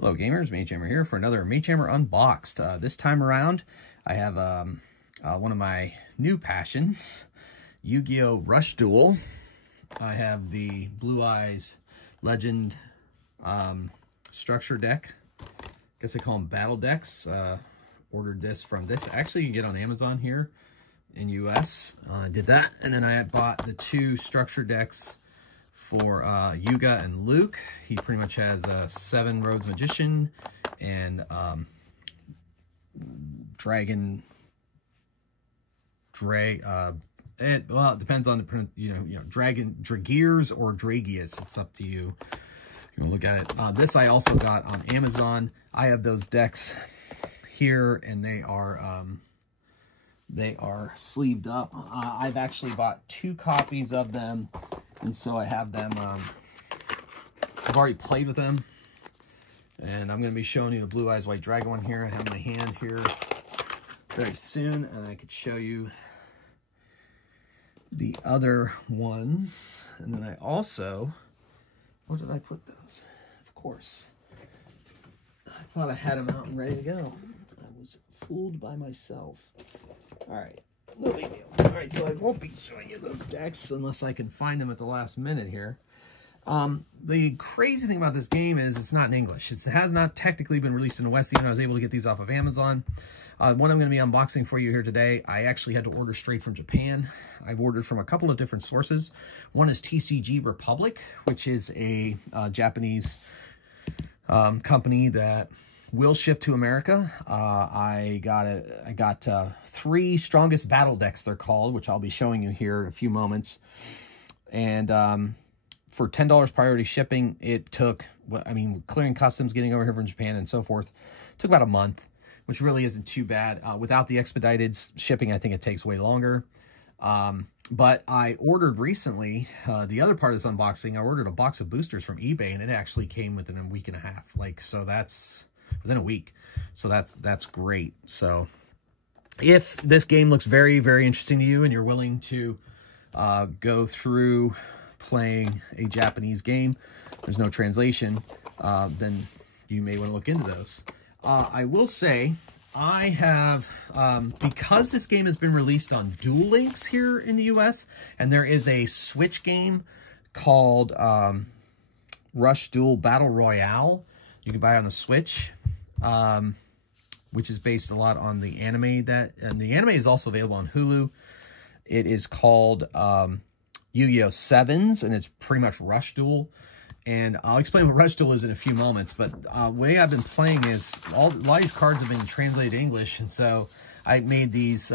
Hello gamers, Magehammer here for another Magehammer Unboxed. This time around, I have one of my new passions, Gi Oh Rush Duel. I have the Blue Eyes Legend structure deck. I guess they call them battle decks. Ordered this from this. Actually, you can get on Amazon here in US. I did that, and then I bought the two structure decks for Yuga and Luke. He pretty much has a 7 Rhodes Magician and Dragon. Well, it depends on the Dragon Dragears or Dragius. It's up to you. You can look at it. This I also got on Amazon. I have those decks here, and they are sleeved up. I've actually bought 2 copies of them. And so I have them, I've already played with them. And I'm going to be showing you the Blue Eyes White Dragon one here. I have my hand here very soon. And I could show you the other ones. And then I also, where did I put those? Of course. I thought I had them out and ready to go. I was fooled by myself. All right. No big deal. All right, so I won't be showing you those decks unless I can find them at the last minute here. The crazy thing about this game is it's not in English. It has not technically been released in the West, even though I was able to get these off of Amazon. One I'm going to be unboxing for you here today, I actually had to order straight from Japan. I've ordered from a couple of different sources. One is TCG Republic, which is a Japanese company that will ship to America. I got 3 strongest battle decks, they're called, which I'll be showing you here in a few moments. And for $10 priority shipping, it took, clearing customs, getting over here from Japan and so forth, took about a month, which really isn't too bad. Without the expedited shipping, I think it takes way longer. But I ordered recently, the other part of this unboxing, I ordered a box of boosters from eBay, and it actually came within a week and a half. So that's within a week. So that's great. So if this game looks very, very interesting to you and you're willing to go through playing a Japanese game, there's no translation, then you may want to look into those. I will say I have, because this game has been released on Duel Links here in the US, and there is a Switch game called Rush Duel Battle Royale. You can buy it on the Switch, which is based a lot on the anime and the anime is also available on Hulu. It is called Yu-Gi-Oh! Sevens, and it's pretty much Rush Duel. And I'll explain what Rush Duel is in a few moments. But the way I've been playing is a lot of these cards have been translated to English, and so I made these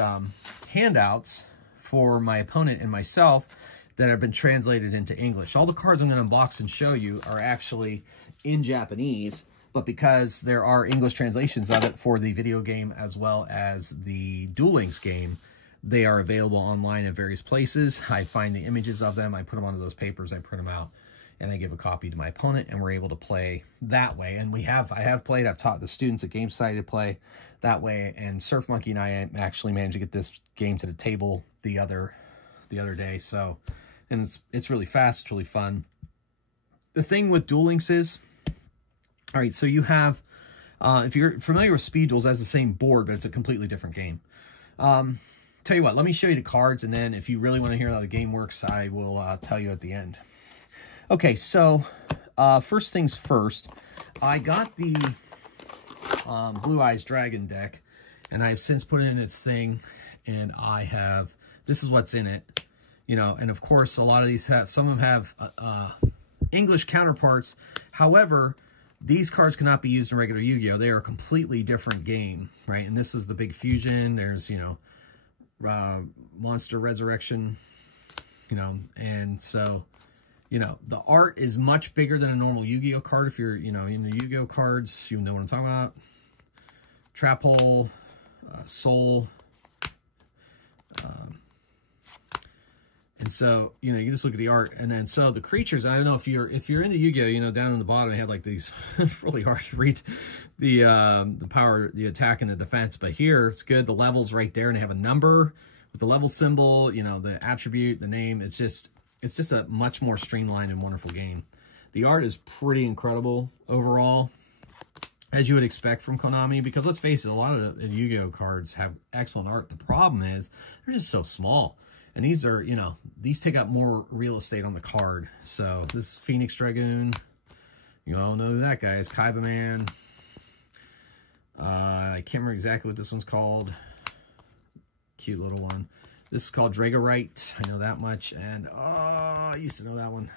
handouts for my opponent and myself that have been translated into English. All the cards I'm going to unbox and show you are actually in Japanese, but because there are English translations of it for the video game as well as the Duel Links game, they are available online in various places. I find the images of them, I put them onto those papers, I print them out, and I give a copy to my opponent, and we're able to play that way. And I've taught the students at Game Society to play that way, and Surf Monkey and I actually managed to get this game to the table the other day. So, and it's really fast, it's really fun. The thing with Duel Links is, all right, so you have, if you're familiar with Speed Duels, it has the same board, but it's a completely different game. Tell you what, let me show you the cards, and then if you really want to hear how the game works, I will tell you at the end. Okay, so first things first, I got the Blue Eyes Dragon deck, and I have since put it in its thing, and this is what's in it, and of course, a lot of these some of them have English counterparts. However, these cards cannot be used in regular Yu-Gi-Oh! They are a completely different game, right? And this is the big fusion. There's, Monster Resurrection, and so, the art is much bigger than a normal Yu-Gi-Oh! Card. If you're, into Yu-Gi-Oh! Cards, you know what I'm talking about. Trap Hole, Soul, and so, you just look at the art, and then, so the creatures, I don't know if you're into Yu-Gi-Oh!, down in the bottom, they have like these, really hard to read, the power, the attack and the defense, but here, it's good, the level's right there, and they have a number with the level symbol, the attribute, the name. It's just a much more streamlined and wonderful game. The art is pretty incredible overall. as you would expect from Konami, because let's face it, a lot of the Yu-Gi-Oh cards have excellent art. The problem is they're just so small. And these are, you know, these take up more real estate on the card. So this is Phoenix Dragoon. You all know who that guy is. Kaiba Man. I can't remember exactly what this one's called. Cute little one. This is called Dragorite. I know that much. And, oh, I used to know that one.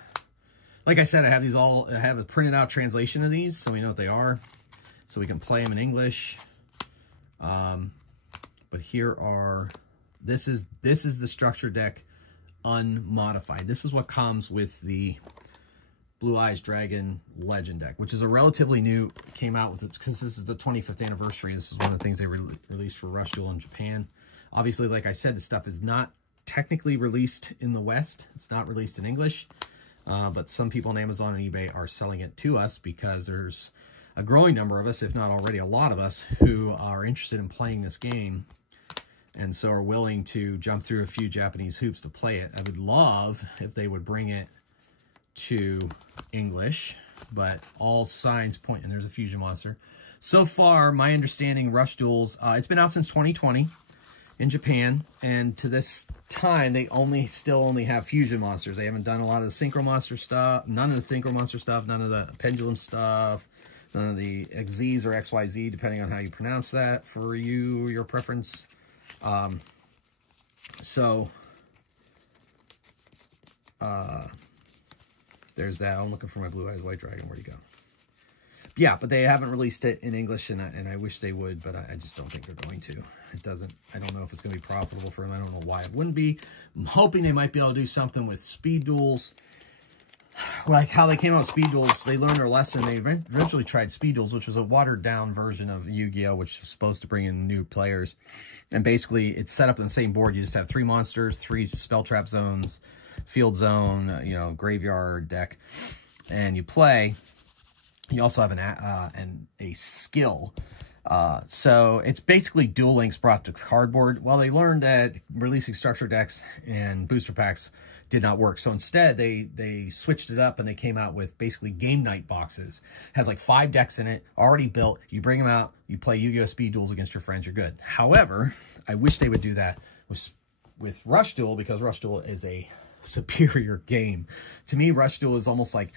Like I said, I have these all, I have a printed out translation of these, so we know what they are. So we can play them in English. But here are, this is the structure deck unmodified. This is what comes with the Blue Eyes Dragon Legend deck, which is a relatively new, came out with it because this is the 25th anniversary. This is one of the things they released for Rush Duel in Japan. Obviously, like I said, the stuff is not technically released in the West. It's not released in English, but some people on Amazon and eBay are selling it to us because there's a growing number of us, if not already a lot of us, who are interested in playing this game and so are willing to jump through a few Japanese hoops to play it. I would love if they would bring it to English, but all signs point, and there's a fusion monster. So far, my understanding, Rush Duels, it's been out since 2020 in Japan, and to this time, they still only have fusion monsters. They haven't done a lot of the synchro monster stuff, none of the synchro monster stuff, none of the pendulum stuff, none of the XZs or XYZ, depending on how you pronounce that for you, your preference. There's that. I'm looking for my Blue Eyes White Dragon. Where'd he go? Yeah, but they haven't released it in English, and I wish they would, but I just don't think they're going to. I don't know if it's going to be profitable for them. I don't know why it wouldn't be. I'm hoping they might be able to do something with speed duels. Like how they came out with speed duels, they learned their lesson. They eventually tried speed duels, which was a watered-down version of Yu-Gi-Oh!, which was supposed to bring in new players. And basically, it's set up on the same board. You just have 3 monsters, 3 spell trap zones, field zone, you know, graveyard deck, and you play. You also have a skill. So it's basically Duel Links brought to cardboard. Well, they learned that releasing structure decks and booster packs did not work. So instead, they switched it up and they came out with basically game night boxes. It has like 5 decks in it, already built. You bring them out, you play Yu-Gi-Oh! Speed duels against your friends, you're good. However, I wish they would do that with Rush Duel, because Rush Duel is a superior game. To me, Rush Duel is almost like,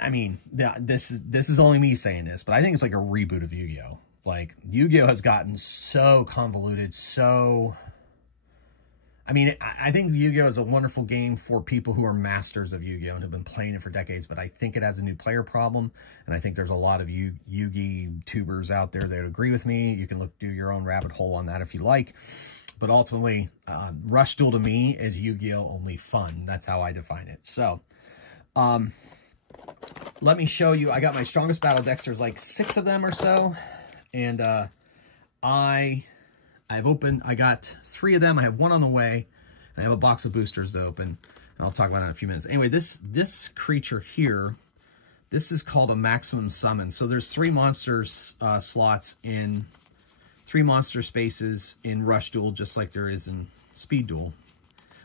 I mean, this is only me saying this, but I think it's like a reboot of Yu-Gi-Oh! Like, Yu-Gi-Oh! Has gotten so convoluted, so... I mean, I think Yu-Gi-Oh! Is a wonderful game for people who are masters of Yu-Gi-Oh! And have been playing it for decades, but I think it has a new player problem, and I think there's a lot of Yu-Gi tubers out there that agree with me. You can do your own rabbit hole on that if you like. But ultimately, Rush Duel to me is Yu-Gi-Oh! Only fun. That's how I define it. So, let me show you. I got my strongest battle decks. There's like 6 of them or so. And I got 3 of them. I have 1 on the way. I have a box of boosters to open. And I'll talk about it in a few minutes. Anyway, this creature here, this is called a maximum summon. So there's 3 monsters slots in 3 monster spaces in Rush Duel, just like there is in Speed Duel,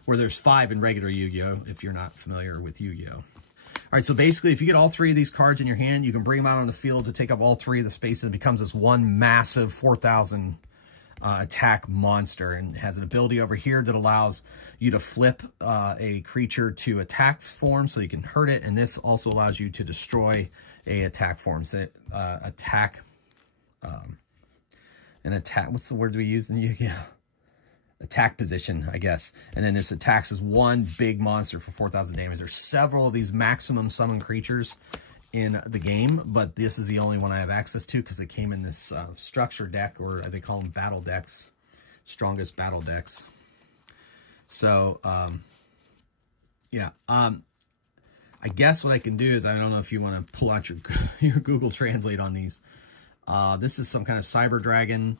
where there's 5 in regular Yu-Gi-Oh! If you're not familiar with Yu-Gi-Oh! All right, so basically, if you get all 3 of these cards in your hand, you can bring them out on the field to take up all 3 of the spaces. It becomes this one massive 4,000 attack monster, and it has an ability over here that allows you to flip a creature to attack form so you can hurt it, and this also allows you to destroy a attack form. So what's the word we use in Yu-Gi-Oh? Attack position, I guess. And then this attacks as one big monster for 4,000 damage. There's several of these maximum summon creatures in the game, but this is the only one I have access to because it came in this structure deck, or they call them battle decks, strongest battle decks. So, yeah. I guess what I can do is, I don't know if you want to pull out your Google Translate on these. This is some kind of cyber dragon.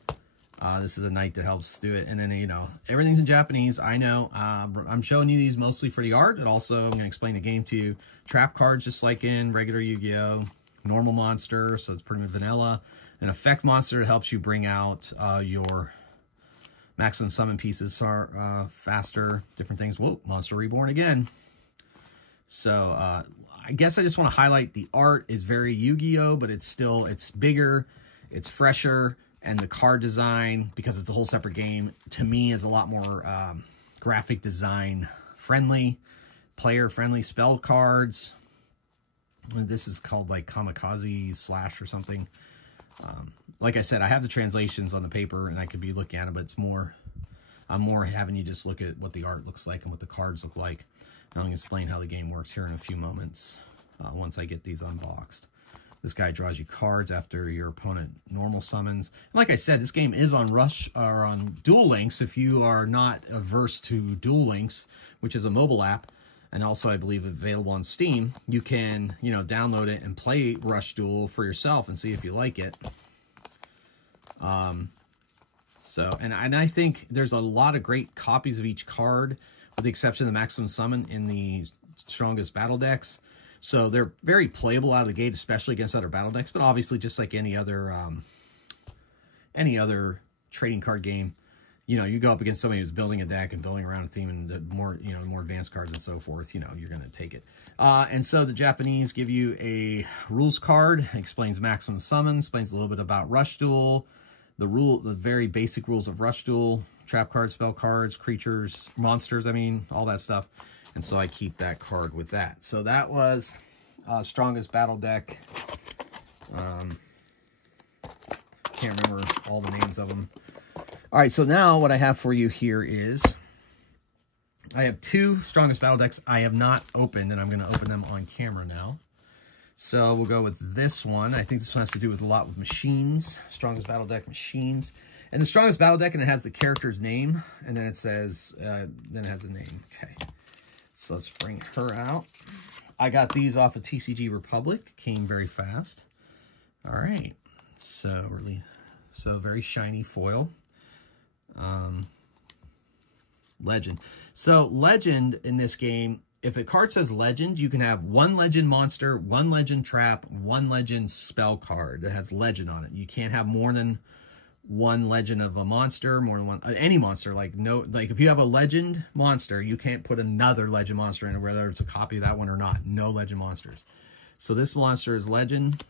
This is a knight that helps do it. And then, you know, everything's in Japanese. I know. I'm showing you these mostly for the art, but also I'm going to explain the game to you. Trap cards, just like in regular Yu-Gi-Oh! Normal monster, so it's pretty much vanilla. An effect monster helps you bring out your maximum summon pieces faster. Different things. Whoa, monster reborn again. So, I guess I just want to highlight the art is very Yu-Gi-Oh, but it's bigger, it's fresher, and the card design, because it's a whole separate game, to me is a lot more graphic design friendly, player friendly. Spell cards. This is called like Kamikaze Slash or something. Like I said, I have the translations on the paper and I could be looking at it, but it's more, I'm more having you just look at what the art looks like and what the cards look like. And I'm going to explain how the game works here in a few moments once I get these unboxed. This guy draws you cards after your opponent normal summons. And like I said, this game is on on Duel Links if you are not averse to Duel Links, which is a mobile app. And also, I believe, available on Steam. You can, you know, download it and play Rush Duel for yourself and see if you like it. And I think there's a lot of great copies of each card, with the exception of the Maximum Summon in the strongest battle decks. So they're very playable out of the gate, especially against other battle decks. But obviously, just like any other trading card game, you know, you go up against somebody who's building a deck and building around a theme and the more, you know, more advanced cards and so forth, you know, you're going to take it. And so the Japanese give you a rules card, explains Maximum Summon, explains a little bit about Rush Duel, the very basic rules of Rush Duel, trap cards, spell cards, creatures, monsters, I mean, all that stuff. And so I keep that card with that. So that was strongest battle deck. Can't remember all the names of them. All right, so now what I have for you here is I have two strongest battle decks I have not opened, and I'm going to open them on camera now. So we'll go with this one. I think this one has to do with a lot with machines. Strongest battle deck, machines. And the strongest battle deck, and it has the character's name, and then it says, then it has a name. Okay, so let's bring her out. I got these off of TCG Republic. Came very fast. All right, so very shiny foil. Legend. So legend in this game, if a card says legend, you can have one legend monster, one legend trap, one legend spell card that has legend on it. You can't have more than one legend of a monster, more than one, any monster. Like if you have a legend monster, you can't put another legend monster in it, whether it's a copy of that one or not. No legend monsters. So this monster is legend.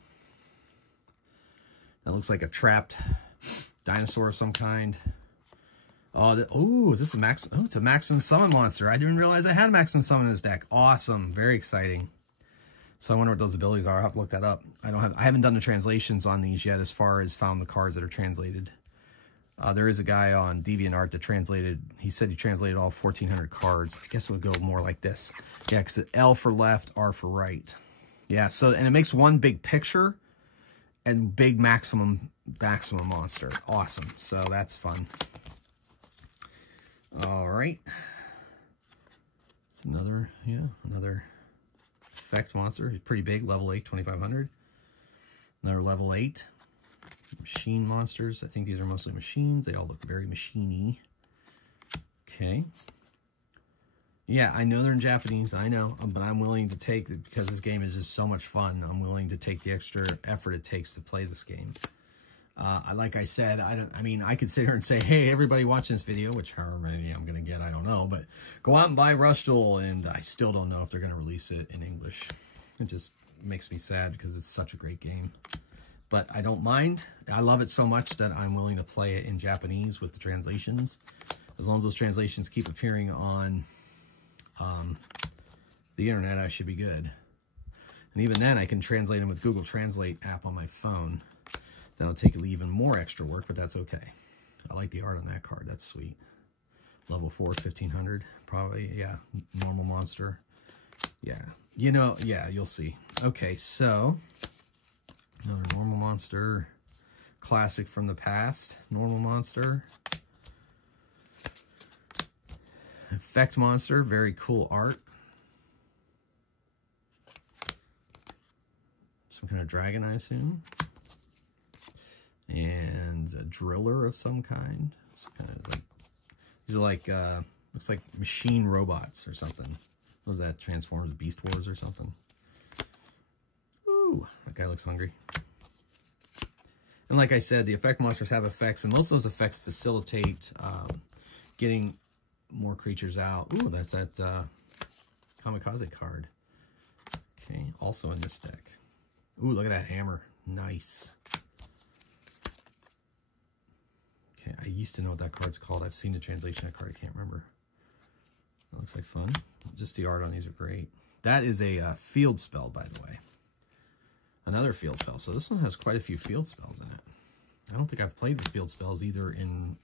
That looks like a trapped dinosaur of some kind. Oh, is this a max? Oh, it's a Maximum Summon monster. I didn't realize I had a Maximum Summon in this deck. Awesome, very exciting. So I wonder what those abilities are. I'll have to look that up. I haven't done the translations on these yet, as far as found the cards that are translated. There is a guy on DeviantArt that translated. He said he translated all 1,400 cards. I guess it would go more like this. Yeah, because L for left, R for right. Yeah. So and it makes one big picture and big maximum monster. Awesome. So that's fun. All right. It's another effect monster. He's pretty big, level 8, 2,500. Another level 8. Machine monsters. I think these are mostly machines. They all look very machine-y. Okay. Yeah, I know they're in Japanese. I know, but I'm willing to take it because this game is just so much fun. I'm willing to take the extra effort it takes to play this game. Like I said, I mean, I could sit here and say, hey, everybody watching this video, which however many I'm going to get, I don't know, but go out and buy Rush Duel, and I still don't know if they're going to release it in English. It just makes me sad because it's such a great game. But I don't mind. I love it so much that I'm willing to play it in Japanese with the translations. As long as those translations keep appearing on the internet, I should be good. And even then, I can translate them with Google Translate app on my phone. That'll take even more extra work, but that's okay. I like the art on that card. That's sweet. Level 4, 1,500. Probably, yeah. Normal monster. Yeah. You know, yeah, you'll see. Okay, so another normal monster. Classic from the past. Normal monster. Effect monster. Very cool art. Some kind of dragon, I assume. And a driller of some kind. Some kind of like, these are like, looks like machine robots or something. What was that? Transformers, Beast Wars or something. Ooh, that guy looks hungry. And like I said, the effect monsters have effects, and most of those effects facilitate getting more creatures out. Ooh, that's that Kamikaze card. Okay, also in this deck. Ooh, look at that hammer. Nice. Okay, I used to know what that card's called. I've seen the translation of that card. I can't remember. That looks like fun. Just the art on these are great. That is a field spell, by the way. Another field spell. So this one has quite a few field spells in it. I don't think I've played with field spells either in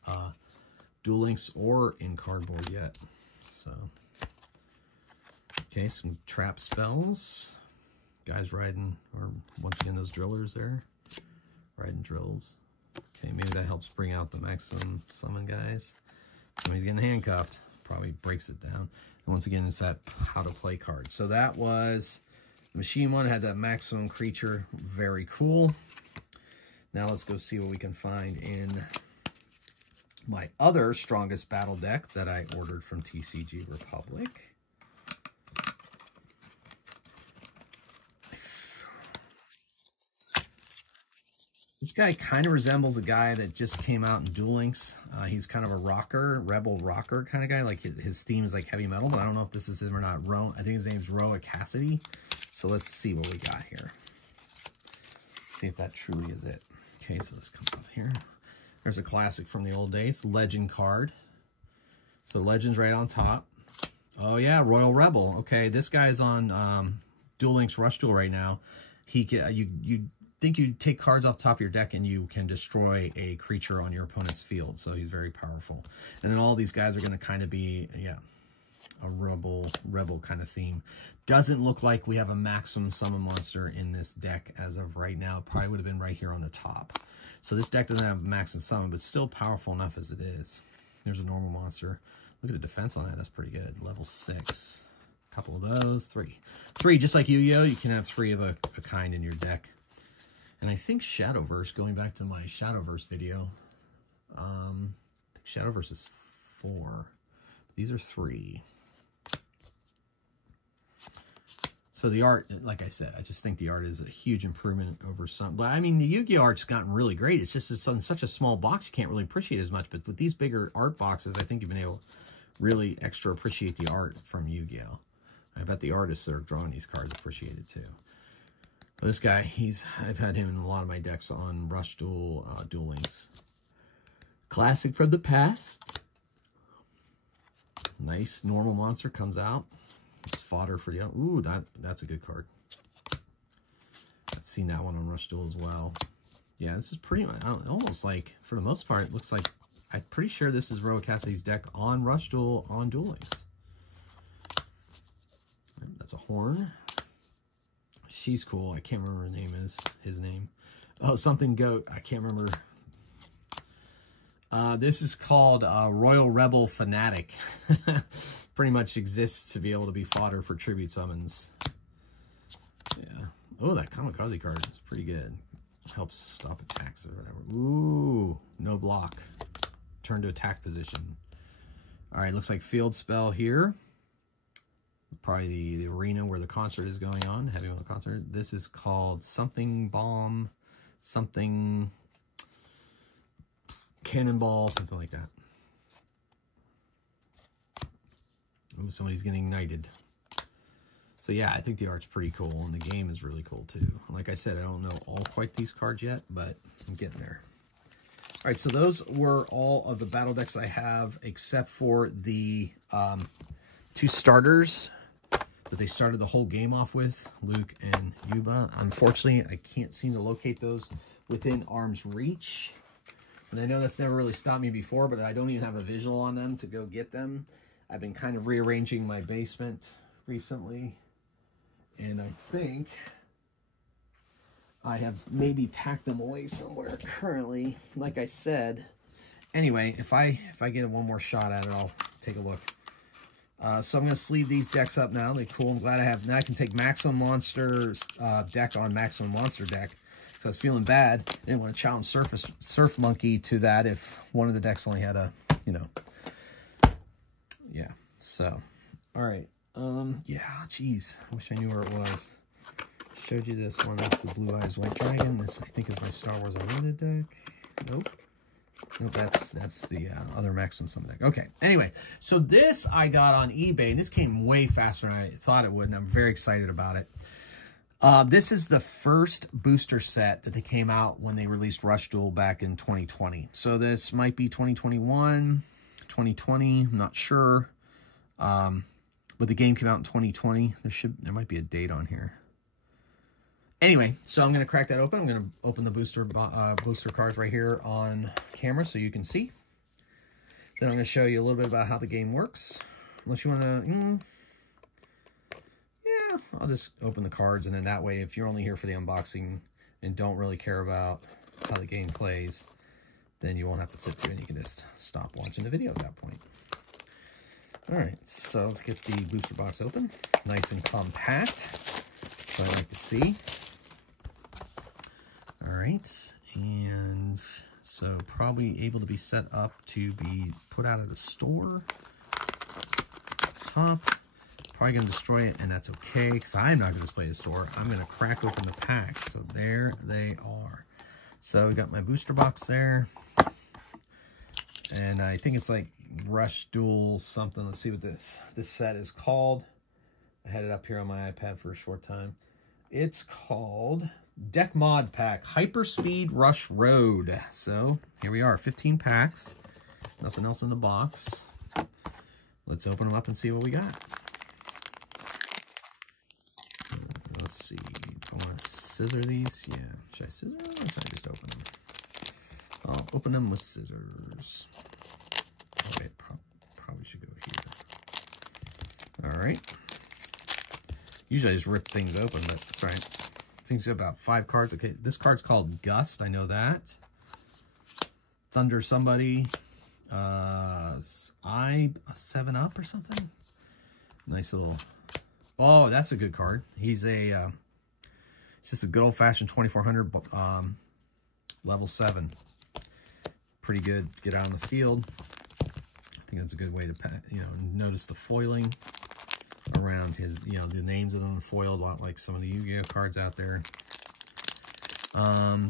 Duel Links or in cardboard yet. So, okay, some trap spells. Guys riding, or once again, those drillers there. Riding drills. Okay, maybe that helps bring out the maximum summon guys. Somebody's getting handcuffed. Probably breaks it down. And once again, it's that how to play card. So that was the machine one, had that maximum creature. Very cool. Now let's go see what we can find in my other strongest battle deck that I ordered from TCG Republic. This guy kind of resembles a guy that just came out in Duel Links. He's kind of a rocker, rebel rocker kind of guy. Like his theme is like heavy metal, but I don't know if this is him or not. I think his name's Roa Cassidy. So let's see what we got here. See if that truly is it. Okay, so this comes up here. There's a classic from the old days, Legend card. So Legend's right on top. Oh yeah, Royal Rebel. Okay, this guy's on Duel Links Rush Duel right now. He can, you think you take cards off the top of your deck and you can destroy a creature on your opponent's field. So he's very powerful. And then all these guys are going to kind of be, yeah, a rebel kind of theme. Doesn't look like we have a maximum summon monster in this deck as of right now. Probably would have been right here on the top. So this deck doesn't have maximum summon, but still powerful enough as it is. There's a normal monster. Look at the defense on that. That's pretty good. Level 6. A couple of those. 3. 3, just like Yu-Gi-Oh! You can have 3 of a kind in your deck. And I think Shadowverse, going back to my Shadowverse video, I think Shadowverse is 4. These are 3. So the art, like I said, I just think the art is a huge improvement over some. But I mean, the Yu-Gi-Oh! Art's gotten really great. It's just it's on such a small box, you can't really appreciate as much. But with these bigger art boxes, I think you've been able to really extra appreciate the art from Yu-Gi-Oh! I bet the artists that are drawing these cards appreciate it too. Well, this guy, I've had him in a lot of my decks on Rush Duel, Duel Links. Classic from the past. Nice normal monster comes out. It's fodder for the... Ooh, that's a good card. I've seen that one on Rush Duel as well. Yeah, this is pretty much... Almost like, for the most part, it looks like... I'm pretty sure this is Roa Cassidy's deck on Rush Duel on Duel Links. That's a horn. She's cool. I can't remember her name is. His name. Oh, something goat. I can't remember. This is called Royal Rebel Frenetic. Pretty much exists to be able to be fodder for tribute summons. Yeah. Oh, that kamikaze card is pretty good. Helps stop attacks or whatever. Ooh, no block. Turn to attack position. All right, looks like field spell here. Probably the arena where the concert is going on. Heavy metal concert. This is called something bomb, something cannonball, something like that. Ooh, somebody's getting ignited. So yeah, I think the art's pretty cool, and the game is really cool too. Like I said, I don't know all quite these cards yet, but I'm getting there. All right, so those were all of the battle decks I have, except for the 2 starters that they started the whole game off with, Luke and Yuba. Unfortunately, I can't seem to locate those within arm's reach. And I know that's never really stopped me before, but I don't even have a visual on them to go get them. I've been kind of rearranging my basement recently, and I think I have maybe packed them away somewhere currently, like I said. Anyway, if I get one more shot at it, I'll take a look. So I'm going to sleeve these decks up now. They're cool. I'm glad I have... Now I can take Maximum Monsters deck on Maximum Monster deck. So I was feeling bad. I didn't want to challenge Surf Monkey to that if one of the decks only had a, you know... Yeah, so... Alright. Yeah, jeez. I wish I knew where it was. Showed you this one. That's the Blue Eyes White Dragon. This, I think, is my Star Wars Unlimited deck. Nope. Nope, that's the other Maximum Summon deck. Okay, anyway, so this I got on eBay, and this came way faster than I thought it would, and I'm very excited about it. This is the first booster set that they came out when they released Rush Duel back in 2020. So this might be 2021, 2020, I'm not sure. But the game came out in 2020. There might be a date on here. Anyway, so I'm going to crack that open. I'm going to open the booster cards right here on camera so you can see. Then I'm going to show you a little bit about how the game works. Unless you want to... yeah, I'll just open the cards, and then that way, if you're only here for the unboxing and don't really care about how the game plays, then you won't have to sit through and you can just stop watching the video at that point. All right, so let's get the booster box open. Nice and compact. That's what I like to see. All right, and so probably able to be set up to be put out at a store. Top. Probably going to destroy it, and that's okay, because I'm not going to display the store. I'm going to crack open the pack. So there they are. So we got my booster box there. And I think it's like Rush Duel something. Let's see what this set is called. I had it up here on my iPad for a short time. It's called Deck Mod Pack Hyperspeed Rush Road. So here we are, 15 packs. Nothing else in the box. Let's open them up and see what we got. Let's see. I want to scissor these. Yeah. Should I scissor them or should I just open them? I'll open them with scissors. Oh, wait, probably should go here. All right. Usually I just rip things open, but that's all right. I think it's about 5 cards. Okay, this card's called Gust. I know that. Thunder somebody. I 7-Up or something. Nice little. Oh, that's a good card. He's just a good old-fashioned 2400 level 7. Pretty good. Get out on the field. I think that's a good way to, notice the foiling around his, the names that are unfoiled, a lot like some of the Yu-Gi-Oh cards out there.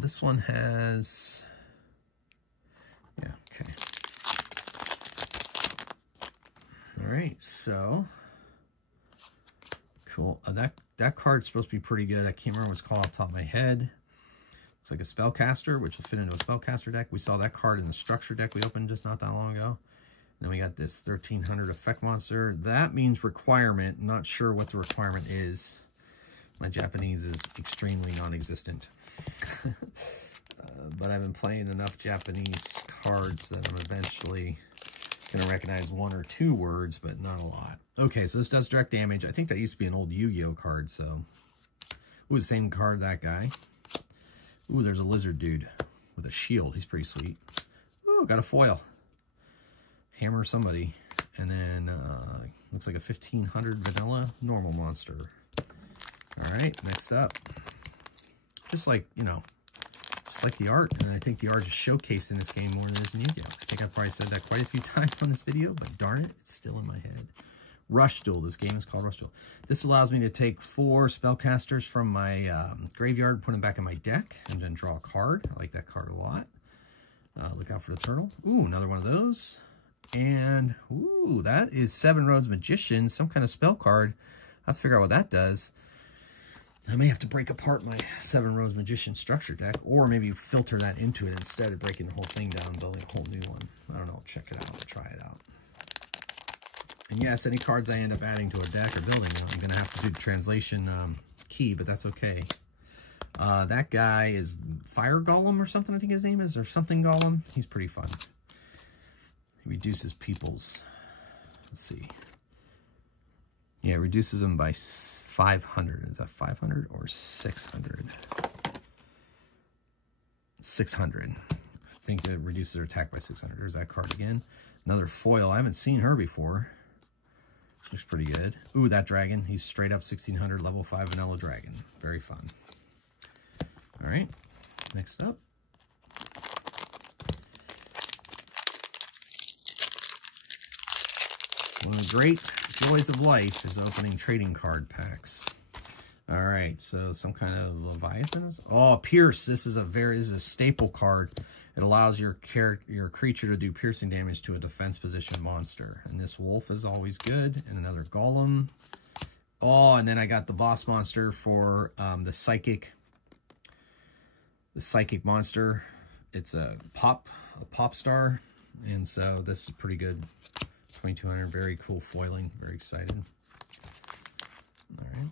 This one has, yeah, okay. All right, so cool. That card's supposed to be pretty good. I can't remember what's called off the top of my head. Looks like a spellcaster, which will fit into a spellcaster deck. We saw that card in the structure deck we opened just not that long ago. And then we got this 1300 effect monster. That means requirement. Not sure what the requirement is. My Japanese is extremely non-existent. But I've been playing enough Japanese cards that I'm eventually going to recognize 1 or 2 words, but not a lot. Okay, so this does direct damage. I think that used to be an old Yu-Gi-Oh card, so... Ooh, the same card, that guy. Ooh, there's a lizard dude with a shield. He's pretty sweet. Ooh, got a foil. Hammer somebody. And then, looks like a 1500 vanilla normal monster. All right, next up. Just like, just like the art. And I think the art is showcased in this game more than it is in Yu-Gi-Oh! I think I've probably said that quite a few times on this video, but darn it, it's still in my head. Rush Duel. This game is called Rush Duel. This allows me to take 4 spellcasters from my graveyard, put them back in my deck, and then draw a card. I like that card a lot. Look out for the turtle. Ooh, another one of those. And, ooh, that is 7 Roads Magician, some kind of spell card. I'll figure out what that does. I may have to break apart my 7 Roads Magician structure deck, or maybe filter that into it instead of breaking the whole thing down and building a whole new one. I don't know. Check it out. Try it out. And yes, any cards I end up adding to a deck or building, I'm going to have to do the translation key, but that's okay. That guy is Fire Golem or something, I think his name is, or something Golem. He's pretty fun. He reduces people's, let's see. Yeah, reduces them by 500. Is that 500 or 600? 600. I think it reduces their attack by 600. There's that card again. Another foil. I haven't seen her before. Looks pretty good. Ooh, that dragon. He's straight up 1600 level 5 vanilla dragon. Very fun. All right. Next up. One of the great joys of life is opening trading card packs. All right, so some kind of Leviathan. Oh, Pierce. This is a staple card. It allows your creature to do piercing damage to a defense position monster. And this wolf is always good. And another golem. Oh, and then I got the boss monster for the psychic monster. It's a pop star, and so this is pretty good. 2200, very cool foiling. Very excited. All right.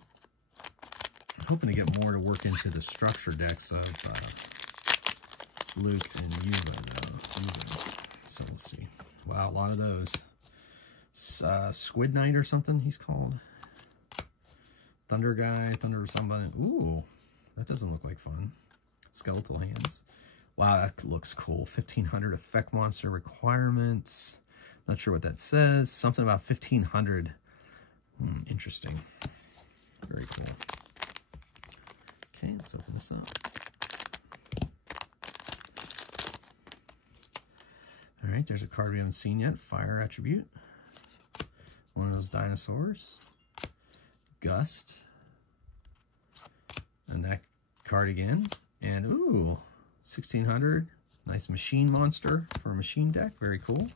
I'm hoping to get more to work into the structure decks of Luke and Yuva, though. So we'll see. Wow, a lot of those. Squid Knight or something he's called. Thunder guy, Thunder somebody. Ooh, that doesn't look like fun. Skeletal hands. Wow, that looks cool. 1500 effect monster requirements. Not sure what that says. Something about 1500. Interesting. Very cool. Okay, let's open this up. All right, there's a card we haven't seen yet. Fire attribute. One of those dinosaurs. Gust. And that card again. And ooh, 1600. Nice machine monster for a machine deck. Very cool.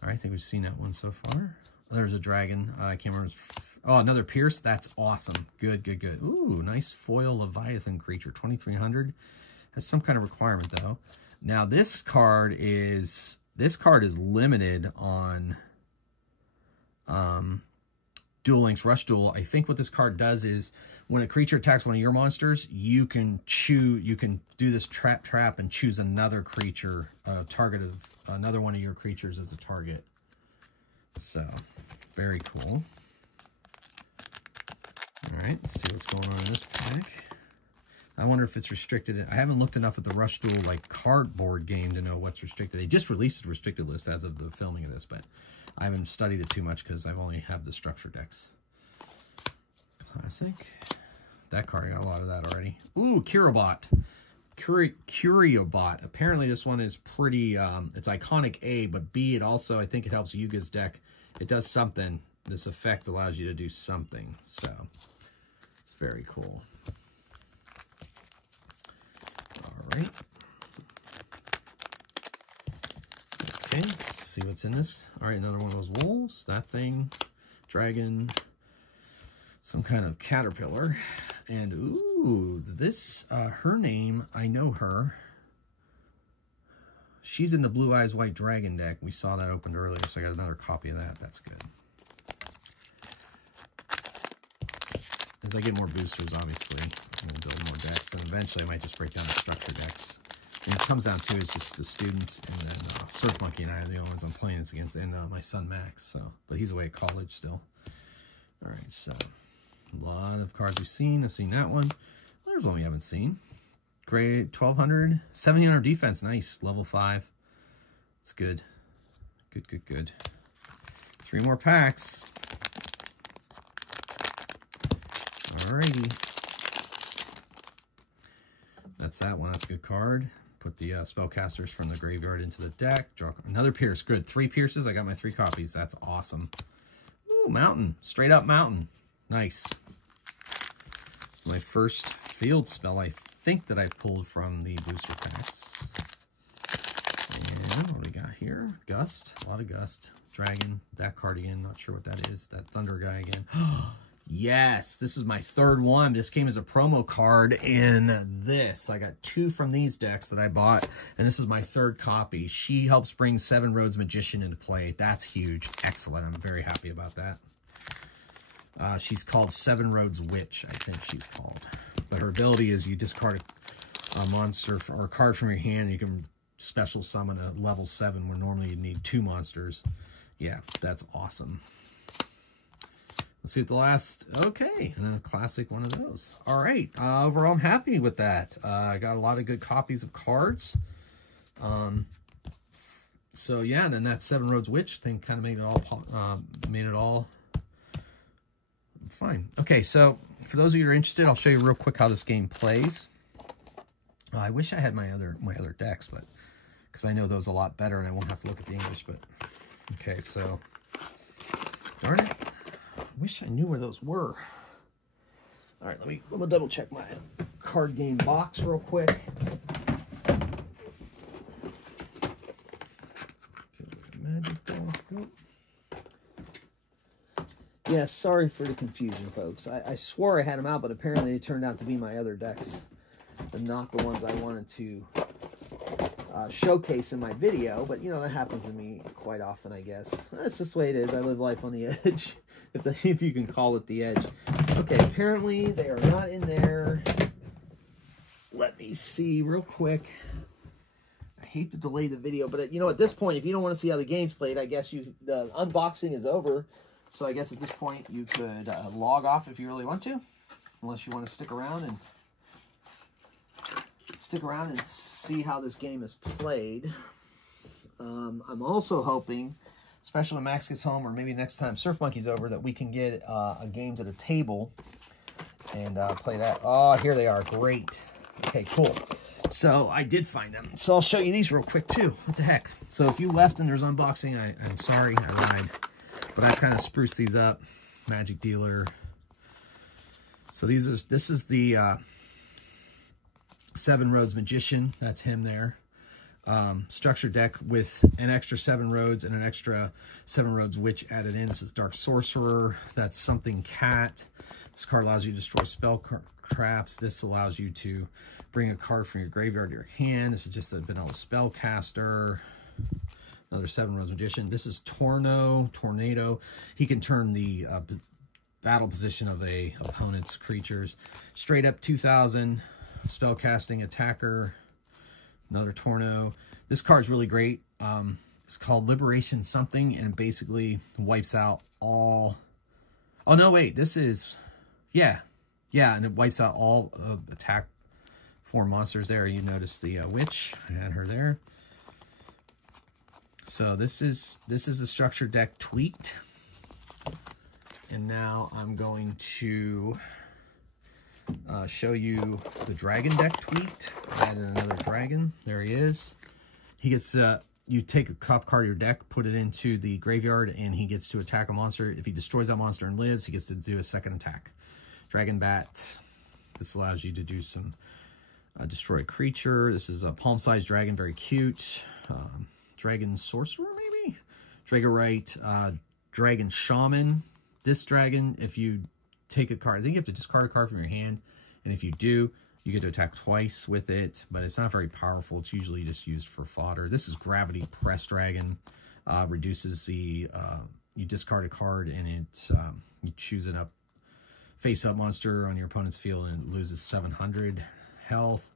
All right, I think we've seen that one so far. Oh, there's a dragon. I can't remember. Oh, another Pierce. That's awesome. Good, good, good. Ooh, nice foil Leviathan creature. 2300. Has some kind of requirement though. Now this card is limited on Duel Links Rush Duel. I think what this card does is when a creature attacks one of your monsters, you can do this trap and choose another creature, target of another one of your creatures as a target. So very cool. All right, let's see what's going on in this pack. I wonder if it's restricted. I haven't looked enough at the Rush Duel like cardboard game to know what's restricted. They just released a restricted list as of the filming of this, but I haven't studied it too much because I've only have the structure decks. Classic. That card, I got a lot of that already. Ooh, Curiobot. Curiobot. Apparently this one is pretty, it's iconic A, but B, it also, I think it helps Yuga's deck. It does something. This effect allows you to do something. So, it's very cool. All right. Okay, let's see what's in this. All right, another one of those wolves. That thing. Dragon. Some kind of caterpillar. And, ooh, this, her name, I know her. She's in the Blue Eyes White Dragon deck. We saw that opened earlier, so I got another copy of that. That's good. As I get more boosters, obviously, I'm going to build more decks, and eventually I might just break down the structure decks. And it comes down to it's just the students, and then Surf Monkey and I are the only ones I'm playing this against, and my son Max. So, but he's away at college still. All right, so a lot of cards we've seen. I've seen that one. There's one we haven't seen. Great, 1200, 1700 defense. Nice, level 5. It's good. Good, good, good. 3 more packs. Alrighty. That's that one. That's a good card. Put the spellcasters from the graveyard into the deck. Draw another Pierce. Good. 3 Pierces. I got my 3 copies. That's awesome. Ooh, Mountain. Straight up Mountain. Nice. My first field spell, I think, that I've pulled from the booster packs. And what do we got here? Gust. A lot of Gust. Dragon. That card again. Not sure what that is. That Thunder guy again. Yes, this is my 3rd one. This came as a promo card in this. I got 2 from these decks that I bought, and this is my 3rd copy. She helps bring Seven Roads Magician into play. That's huge. Excellent. I'm very happy about that. She's called Seven Roads Witch, I think she's called. But her ability is you discard a monster or a card from your hand, and you can special summon a level 7 where normally you'd need 2 monsters. Yeah, that's awesome. Let's see what the last, okay, and then a classic one of those. All right, overall I'm happy with that. I got a lot of good copies of cards. So yeah, and then that Seven Roads Witch thing kind of made it all fine. Okay, so for those of you who are interested, I'll show you real quick how this game plays. I wish I had my other decks, but because I know those a lot better and I won't have to look at the English, but okay, so darn it. I wish I knew where those were. All right, let me double check my card game box real quick. Yeah, sorry for the confusion, folks. I swore I had them out, but apparently they turned out to be my other decks and not the ones I wanted to showcase in my video. But, you know, that happens to me quite often, I guess. That's just the way it is. I live life on the edge, if you can call it the edge. Okay, apparently they are not in there. Let me see real quick. I hate to delay the video, but, you know, at this point, if you don't want to see how the game's played, I guess the unboxing is over. So I guess at this point you could log off if you really want to, unless you want to stick around and see how this game is played. I'm also hoping, especially when Max gets home, or maybe next time Surf Monkey's over, that we can get a games at a table and play that. Oh, here they are. Great. Okay, cool. So I did find them. So I'll show you these real quick too. What the heck? So if you left and there's unboxing, I'm sorry, I lied. But I've kind of spruced these up. Magic Dealer. So this is the Seven Roads Magician. That's him there. Structure deck with an extra 7 roads and an extra 7 roads witch added in. This is Dark Sorcerer. That's Something Cat. This card allows you to destroy spell traps. This allows you to bring a card from your graveyard to your hand. This is just a vanilla spellcaster. Another 7 Roads Magician. This is Tornado. He can turn the battle position of a opponent's creatures. Straight up 2000. Spellcasting attacker. Another Torno. This card's really great. It's called Liberation something, and basically wipes out all... Oh, no, wait. This is... Yeah, and it wipes out all attack 4 monsters there. You notice the witch. I had her there. So this is the structure deck tweaked. And now I'm going to show you the dragon deck tweaked. Added another dragon. There he is. He gets you take a top card of your deck, put it into the graveyard, and he gets to attack a monster. If he destroys that monster and lives, he gets to do a second attack. Dragon Bat. This allows you to do some destroy a creature. This is a palm-sized dragon, very cute. Dragon Sorcerer, maybe? Dragorite, Dragon Shaman. This dragon, if you take a card, I think you have to discard a card from your hand, and if you do, you get to attack twice with it, but it's not very powerful. It's usually just used for fodder. This is Gravity Press Dragon. Reduces the, you discard a card, and it you choose an face-up monster on your opponent's field, and it loses 700 health.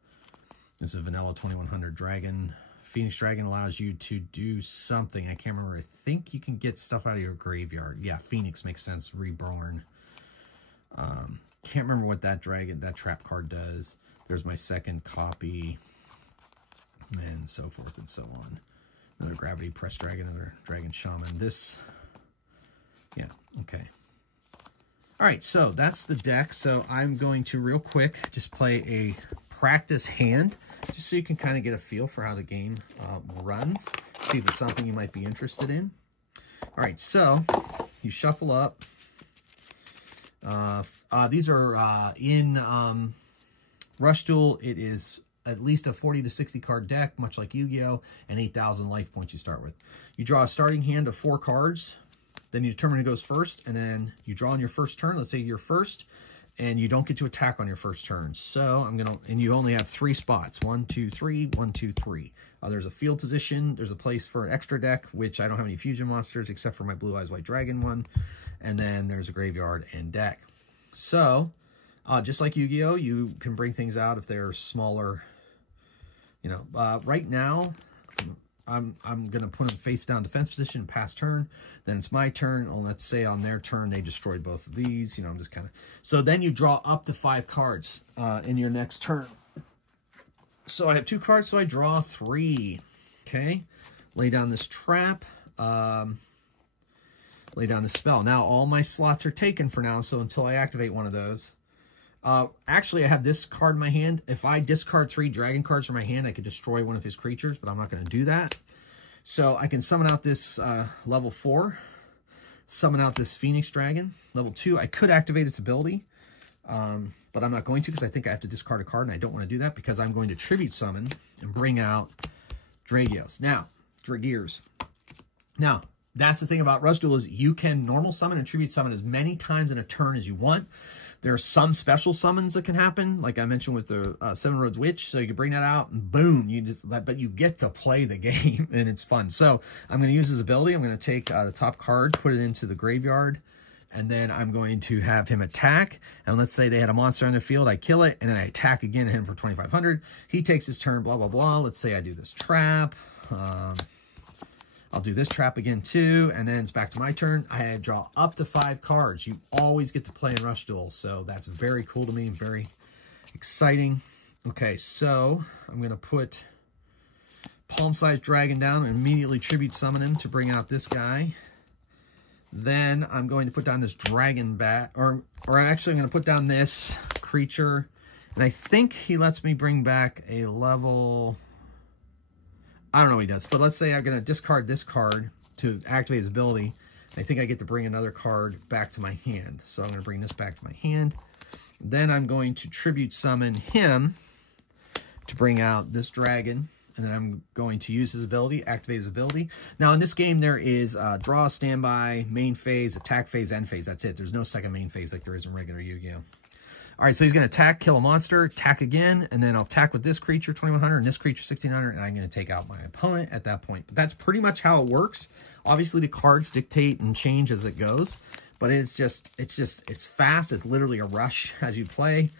This is a vanilla 2100 dragon. Phoenix Dragon allows you to do something. I can't remember. I think you can get stuff out of your graveyard. Yeah, Phoenix makes sense. Reborn. Can't remember what that trap card does. There's my second copy. And so forth and so on. Another Gravity Press Dragon, another Dragon Shaman. This, yeah, okay. All right, so that's the deck. So I'm going to real quick just play a practice hand, just so you can kind of get a feel for how the game runs. See if it's something you might be interested in. All right, so you shuffle up. These are in Rush Duel. It is at least a 40 to 60 card deck, much like Yu-Gi-Oh, and 8,000 life points you start with. You draw a starting hand of 4 cards. Then you determine who goes first, and then you draw on your first turn. Let's say you're first, and you don't get to attack on your first turn. So and you only have 3 spots. 1, 2, 3, 1, 2, 3. There's a field position. There's a place for an extra deck, which I don't have any fusion monsters except for my Blue Eyes White Dragon one. And then there's a graveyard and deck. So, just like Yu-Gi-Oh, you can bring things out if they're smaller. You know, right now, I'm going to put them face down defense position, pass turn. Then it's my turn. Oh, let's say on their turn, they destroyed both of these. You know, I'm just kind of... So then you draw up to 5 cards in your next turn. So I have 2 cards, so I draw 3. Okay. Lay down this trap. Lay down the spell. Now, all my slots are taken for now, so until I activate one of those. Actually, I have this card in my hand. If I discard 3 dragon cards from my hand, I could destroy one of his creatures, but I'm not going to do that. So I can summon out this level 4. Summon out this Phoenix Dragon. Level 2, I could activate its ability, but I'm not going to because I think I have to discard a card, and I don't want to do that because I'm going to Tribute Summon and bring out Dragios. Now, Dragears. Now, That's the thing about Rush Duel is you can normal summon and tribute summon as many times in a turn as you want. There are some special summons that can happen, like I mentioned with the Seven Roads Witch. So you can bring that out and boom, but you get to play the game and it's fun. So I'm going to use his ability. I'm going to take the top card, put it into the graveyard, and then I'm going to have him attack. And let's say they had a monster on the field, I kill it, and then I attack again at him for 2,500. He takes his turn, blah, blah, blah. Let's say I do this trap. I'll do this trap again too, and then it's back to my turn. I draw up to 5 cards. You always get to play in Rush Duel, so that's very cool to me, very exciting. Okay, so I'm going to put Palm-Sized Dragon down and immediately tribute summon him to bring out this guy. Then I'm going to put down this dragon bat, or actually I'm going to put down this creature, and I think he lets me bring back a level... I don't know what he does, but let's say I'm going to discard this card to activate his ability. I think I get to bring another card back to my hand. So I'm going to bring this back to my hand. Then I'm going to tribute summon him to bring out this dragon. And then I'm going to use his ability, activate his ability. Now in this game, there is draw, standby, main phase, attack phase, end phase. That's it. There's no second main phase like there is in regular Yu-Gi-Oh! All right, so he's going to attack, kill a monster, attack again, and then I'll attack with this creature, 2,100, and this creature, 1,600, and I'm going to take out my opponent at that point. But that's pretty much how it works. Obviously, the cards dictate and change as it goes, but it's fast. It's literally a rush as you play.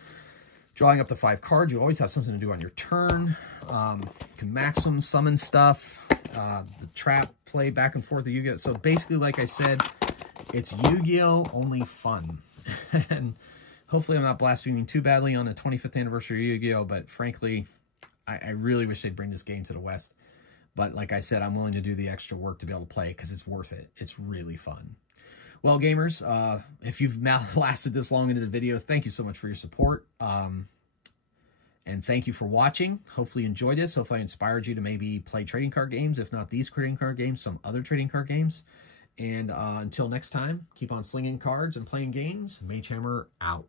Drawing up to 5 cards, you always have something to do on your turn. You can maximum summon stuff, the trap play back and forth of Yu-Gi-Oh! So basically, like I said, it's Yu-Gi-Oh! Only fun. And hopefully I'm not blaspheming too badly on the 25th anniversary of Yu-Gi-Oh! But frankly, I really wish they'd bring this game to the West. But like I said, I'm willing to do the extra work to be able to play because it's worth it. It's really fun. Well, gamers, if you've lasted this long into the video, thank you so much for your support. And thank you for watching. Hopefully you enjoyed this. Hopefully I inspired you to maybe play trading card games. If not these trading card games, some other trading card games. And until next time, keep on slinging cards and playing games. Magehammer out.